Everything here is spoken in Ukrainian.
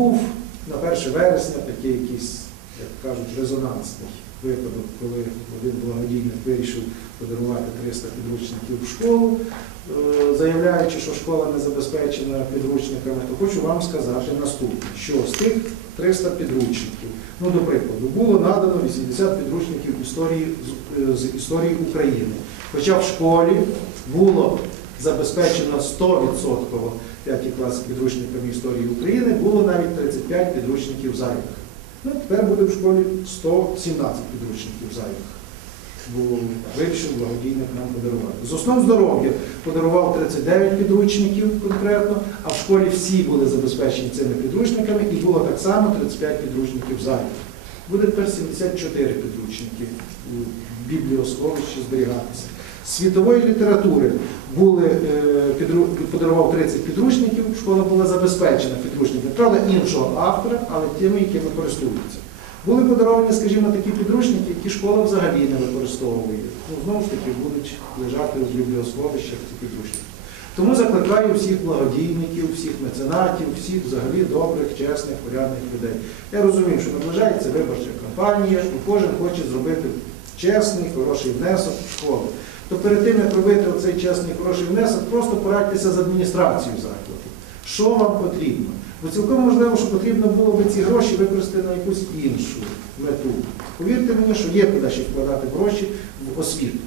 був на 1 вересня такий якийсь, як кажуть, резонансний випадок, коли один благодійник вирішив подарувати 300 підручників в школу, е, заявляючи, що школа не забезпечена підручниками, то хочу вам сказати наступне, що з тих 300 підручників, ну, до прикладу, було надано 80 підручників історії, е, з історії України. Хоча в школі було забезпечено 100% 5 клас підручниками історії України, було навіть 35 підручників зайвих. Ну, тепер буде в школі 117 підручників зайвих. Бо вирішив благодійник нам подарувати. З основ здоров'я подарував 39 підручників конкретно, а в школі всі були забезпечені цими підручниками і було так само 35 підручників зайвих. Буде тепер 74 підручники у бібліосховищі зберігатися. Світової літератури були, е, подарував 30 підручників, школа була забезпечена підручниками, правда, іншого автора, але тими, якими користуються. Були подаровані, скажімо, такі підручники, які школа взагалі не використовує. Ну, знову ж таки, будуть лежати в бібліосховищах ці підручники. Тому закликаю всіх благодійників, всіх меценатів, всіх взагалі добрих, чесних, порядних людей. Я розумію, що наближається виборча кампанія, і кожен хоче зробити чесний, хороший внесок в школу. То перед тим, як робити оцей чесний, хороший внесок, просто порадьтеся з адміністрацією закладу. Що вам потрібно? Бо цілком можливо, що потрібно було би ці гроші використати на якусь іншу мету. Повірте мені, що є куди ще вкладати гроші в освіту.